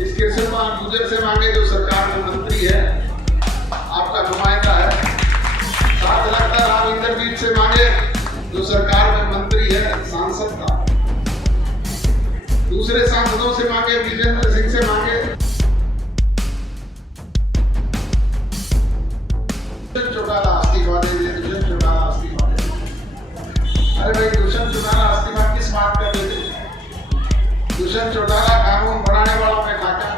इस कृषि में गुजर से मांगे जो सरकार में मंत्री है, आपका नुमाइंदा है। साथ लगता राम इंद्रजीत से मांगे जो सरकार में मंत्री है, सांसद था। दूसरे सांसदों से मांगे, विजेंद्र सिंह से मांगे, चौटाला इस्तीफा दे दिए, दुष्यंत चौटाला इस्तीफा दे दिए। अरे भाई, दुष्यंत चौटाला इस्तीफा किस बात का दे दिए? दुष्यंत चौटाला कानून बनाने वालों में था क्या?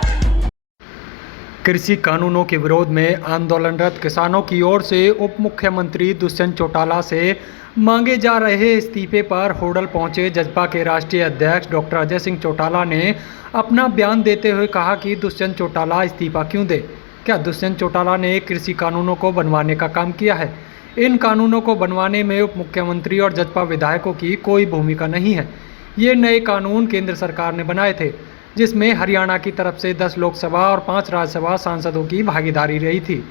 कृषि कानूनों के विरोध में आंदोलनरत किसानों की ओर से उप मुख्यमंत्री दुष्यंत चौटाला से मांगे जा रहे इस्तीफे पर होडल पहुंचे जजपा के राष्ट्रीय अध्यक्ष डॉक्टर अजय सिंह चौटाला ने अपना बयान देते हुए कहा कि दुष्यंत चौटाला इस्तीफा क्यों दे? क्या दुष्यंत चौटाला ने कृषि कानूनों को बनवाने का काम किया है? इन कानूनों को बनवाने में उप मुख्यमंत्री और जजपा विधायकों की कोई भूमिका नहीं है। ये नए कानून केंद्र सरकार ने बनाए थे, जिसमें हरियाणा की तरफ से 10 लोकसभा और 5 राज्यसभा सांसदों की भागीदारी रही थी।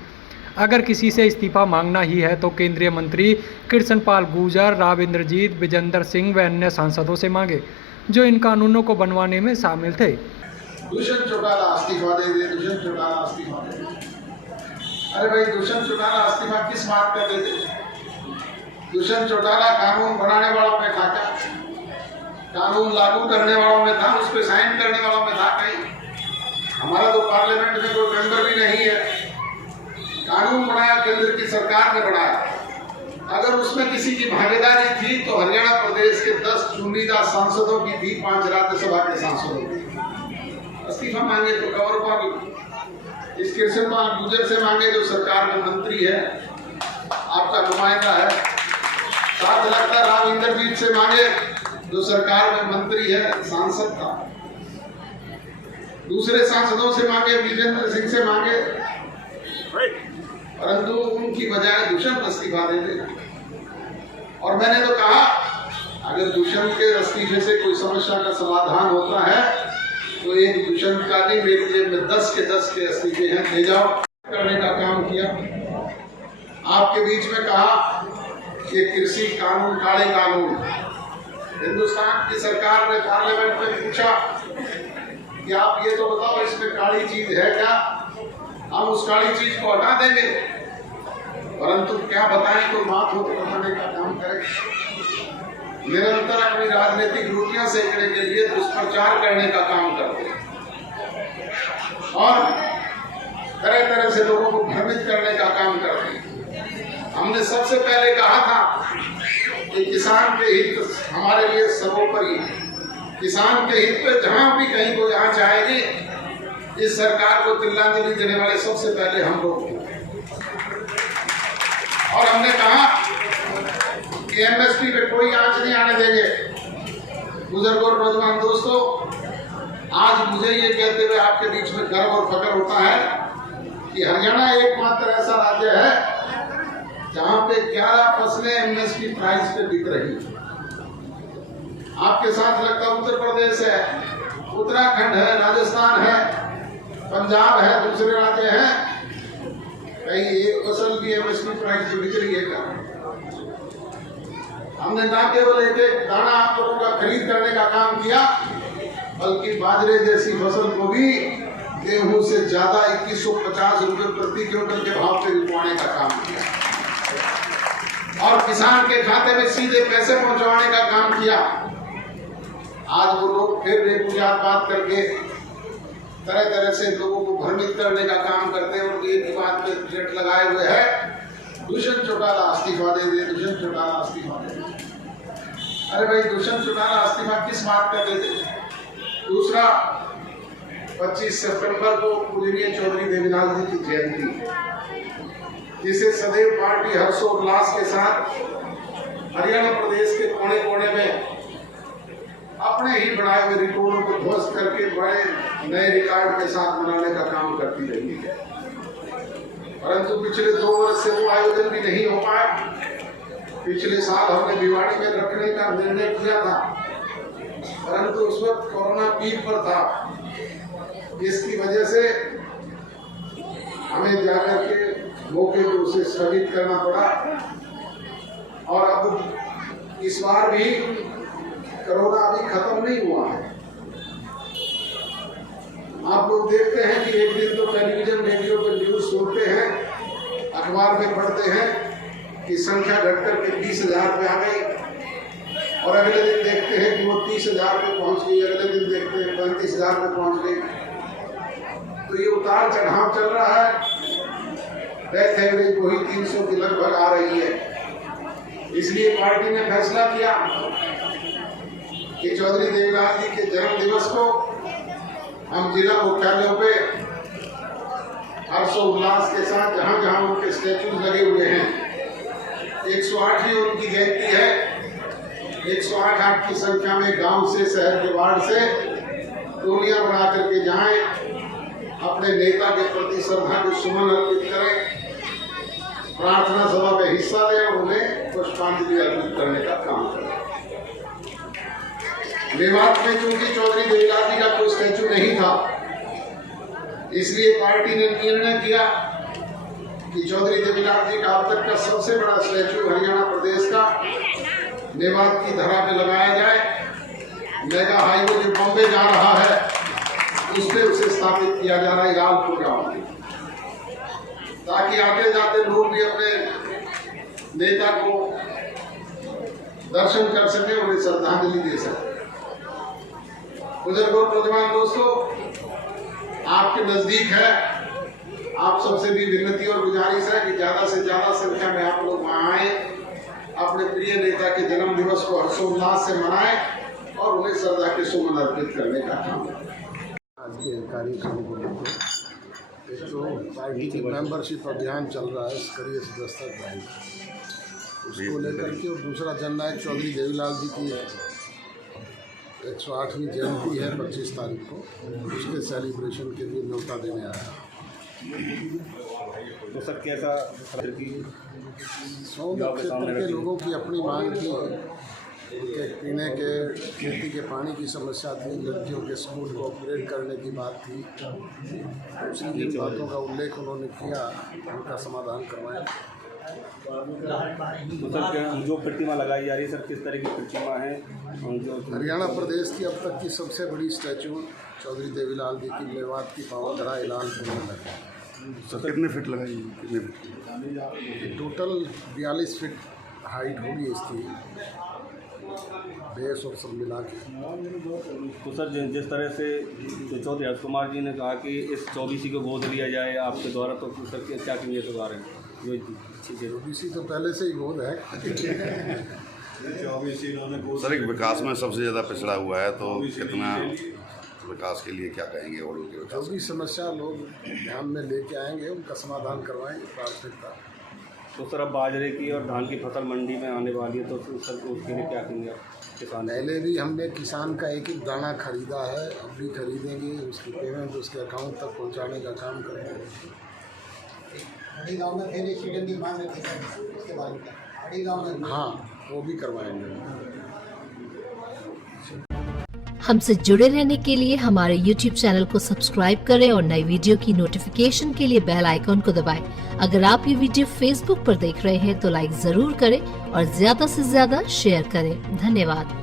अगर किसी से इस्तीफा मांगना ही है तो केंद्रीय मंत्री कृष्णपाल गुर्जर, राव इंद्रजीत, विजेंद्र सिंह व अन्य सांसदों से मांगे, जो इन कानूनों को बनवाने में शामिल थे। दुष्यंत चौटाला इस्तीफा दे दिए, दुष्यंत चौटाला इस्तीफा दे दिए। अरे भाई, दुष्यंत चौटाला इस्तीफा किस बात का दे दिए? दुष्यंत चौटाला कानून बनाने वालों में था क्या? कानून लागू करने वालों में था, उस पर साइन करने वालों में था? नहीं। हमारा तो पार्लियामेंट में कोई मेंबर भी नहीं है। कानून बनाया केंद्र की सरकार ने बनाया। अगर उसमें किसी की भागीदारी थी तो हरियाणा प्रदेश के 10 चुनिंदा सांसदों की थी, 5 राज्यसभा के सांसदों की। इस्तीफा मांगे तो कवर पर इस कृषि में गुजर से मांगे जो सरकार में मंत्री है, आपका नुमाइंदा है। साथ लगता राम इंद्रजीत से मांगे जो सरकार में मंत्री है, सांसद था। दूसरे सांसदों से मांगे, विजेंद्र सिंह से मांगे, परंतु उनकी बजाय दुष्यंत इस्तीफा दे दे। और मैंने तो कहा, अगर दुष्यंत के इस्तीफे से कोई समस्या का समाधान होता है तो एक दुष्यंत का नहीं, मेरी जेब में 10 के 10 के इस्तीफे हैं, ले जाओ। करने का काम किया। आपके बीच में कहा कि कृषि कानून काले कानून। हिंदुस्तान की सरकार ने पार्लियामेंट में पूछा कि आप ये तो बताओ, इसमें काली चीज है क्या? हम उस काली चीज को हटा देंगे, परंतु क्या बताएं तो बात हो बनाने का काम करें। निरंतर अपनी राजनीतिक रोटियां सेकने के लिए दुष्प्रचार करने का काम करते हैं और तरह तरह से लोगों को भ्रमित करने का काम करते हैं। हमने सबसे पहले कहा था कि किसान के हित हमारे लिए सर्वोपरि है। किसान के हित पे जहां भी कहीं कोई आंच आएगी, इस सरकार को तिलांजलि देने वाले सबसे पहले हम लोग हैं। और हमने कहा कि एमएसपी पे कोई आंच नहीं आने देंगे। बुजुर्गों और नौजवान दोस्तों, आज मुझे ये कहते हुए आपके बीच में गर्व और फख्र होता है कि हरियाणा एकमात्र ऐसा राज्य है जहां पे 11 फसलें एमएसपी प्राइस पे बिक रही है। आपके साथ लगता उत्तर प्रदेश है, उत्तराखंड है, राजस्थान है, पंजाब है, दूसरे राज्य हैं। कहीं एक फसल की एमएसपी प्राइस पे बिक रही है क्या? हमने ना केवल एक दाना आप लोगों का खरीद करने का काम किया, बल्कि बाजरे जैसी फसल को भी गेहूं से ज्यादा 2150 रुपए प्रति क्विंटल के भाव पे बिकवाने का काम किया और किसान के खाते में सीधे पैसे पहुंचवाने का काम किया। आज वो लोग फिर बेबुनियाद बात करके तरह तरह से लोगों को भ्रमित करने का काम करते हैं और एक बात पे जेट लगाए हुए है, दुष्यंत चौटाला इस्तीफा दे दिए, दुष्यंत चौटाला इस्तीफा दे दिए। अरे भाई, दुष्यंत चौटाला इस्तीफा किस बात का दे दिए? दूसरा, 25 सितंबर को पूजनीय चौधरी देवीलाल जी की जयंती है, जिसे सदैव पार्टी हर्षोल्लास के साथ हरियाणा प्रदेश के कोने कोने में अपने ही बनाए हुए रिकॉर्डों को ध्वस्त करके बड़े नए रिकॉर्ड के साथ मनाने का काम करती रही है। परंतु पिछले 2 वर्ष से वो आयोजन भी नहीं हो पाया। पिछले साल हमने भिवाड़ी में रखने का निर्णय किया था, परंतु उस वक्त कोरोना पीक पर था। इसकी वजह से हमें जाकर के मौके पर उसे स्थगित करना पड़ा और अब इस बार भी कोरोना अभी खत्म नहीं हुआ है। आप लोग देखते हैं कि एक दिन तो टेलीविजन रेडियो पर न्यूज सुनते हैं, अखबार में पढ़ते हैं कि संख्या घटकर के 20,000 पे आ गई, और अगले दिन देखते हैं कि वो 30,000 पे पहुंच गई, अगले दिन देखते हैं 35,000 पे पहुंच गई। तो ये उतार चढ़ाव चल रहा है। डेथ एवरेज वही 300 के लगभग आ रही है। इसलिए पार्टी ने फैसला किया कि चौधरी देवीलाल जी के जन्म दिवस को हम जिला मुख्यालयों पे हर्षोल्लास के साथ जहां जहां उनके स्टैचूज लगे हुए हैं, 108वीं उनकी जयंती है, 108 की संख्या में गांव से, शहर के वार्ड से टोलियां बना करके जाएं, अपने नेता के प्रति श्रद्धा के सुमन अर्पित करें, प्रार्थना सभा में हिस्सा लें और उन्हें पुष्पांजलि अर्पित करने का काम करें। मेवात में चूंकि चौधरी देवीलाल जी का कोई स्टैचू नहीं था, इसलिए पार्टी ने निर्णय किया कि चौधरी देवीलाल जी का अब तक का सबसे बड़ा स्टैचू हरियाणा प्रदेश का मेवात की धरा पे लगाया जाए। मेगा हाईवे जो बॉम्बे जा रहा है उस पे उसे स्थापित किया जा रहा है लालपुर गांव में, ताकि आते जाते लोग भी अपने नेता को दर्शन कर सके, उन्हें श्रद्धांजलि दे सके। बुजुर्ग और नौजवान दोस्तों, आपके नजदीक है, आप सबसे भी विनती और गुजारिश है कि ज्यादा से ज्यादा संख्या में आप लोग वहां आए, अपने प्रिय नेता के जन्म दिवस को हर्षोल्लास से मनाएं और उन्हें श्रद्धा के सुमन अर्पित करने का काम करें। आज के कार्यक्रम को लेकर एक तो पार्टी की मेंबरशिप अभियान चल रहा है, करियर सदस्यता ड्राइव, उसको लेकर के, और दूसरा जननायक चौधरी देवीलाल जी की 108वीं जयंती है 25 तारीख को, उसके सेलिब्रेशन के लिए न्योता देने आया। तो सर कैसा सोनभद्र क्षेत्र के लोगों की अपनी मांग थी, उनके पीने के, खेती के पानी की समस्या थी, लड़कियों के स्कूल को अपग्रेड करने की बात थी, उसी जिन बातों का उल्लेख उन्होंने किया, उनका समाधान करवाया। तो सर जो प्रतिमा लगाई जा रही है सर, किस तरह की प्रतिमा है? जो हरियाणा प्रदेश की अब तक की सबसे बड़ी स्टैचू चौधरी देवीलाल जी की मेवात की पावनधरा लालपुर में लगी। सर कितने फिट लगाई, कितने फिट? टोटल 42 फीट हाइट होगी इसकी, बेस और सब मिला के। तो सर जिस तरह से चौधरी हर्ष कुमार जी ने कहा कि इस 24 को गोद लिया जाए आपके द्वारा, तो सर क्या कहेंगे इस बारे में? ओबीसी तो पहले से ही गोद है। सर एक विकास में सबसे ज़्यादा पिछड़ा हुआ है, तो कितना विकास के लिए क्या कहेंगे? और उनके जो विकास भी समस्या लोग ध्यान में लेके आएंगे उनका समाधान करवाएंगे, प्राथमिकता। तो सर अब बाजरे की और धान की फसल मंडी में आने वाली है, तो सर उसके लिए क्या कहेंगे किसान? पहले भी हमने किसान का एक एक दाना खरीदा है, अब भी खरीदेंगे, उसकी पेमेंट उसके अकाउंट तक पहुंचाने का काम करेंगे। गाँव में फिर एक की मांग रखी है, उसके बाद गाँव में हाँ, वो भी करवाएंगे। हमसे जुड़े रहने के लिए हमारे YouTube चैनल को सब्सक्राइब करें और नई वीडियो की नोटिफिकेशन के लिए बेल आइकॉन को दबाएं। अगर आप ये वीडियो Facebook पर देख रहे हैं तो लाइक जरूर करें और ज्यादा से ज्यादा शेयर करें। धन्यवाद।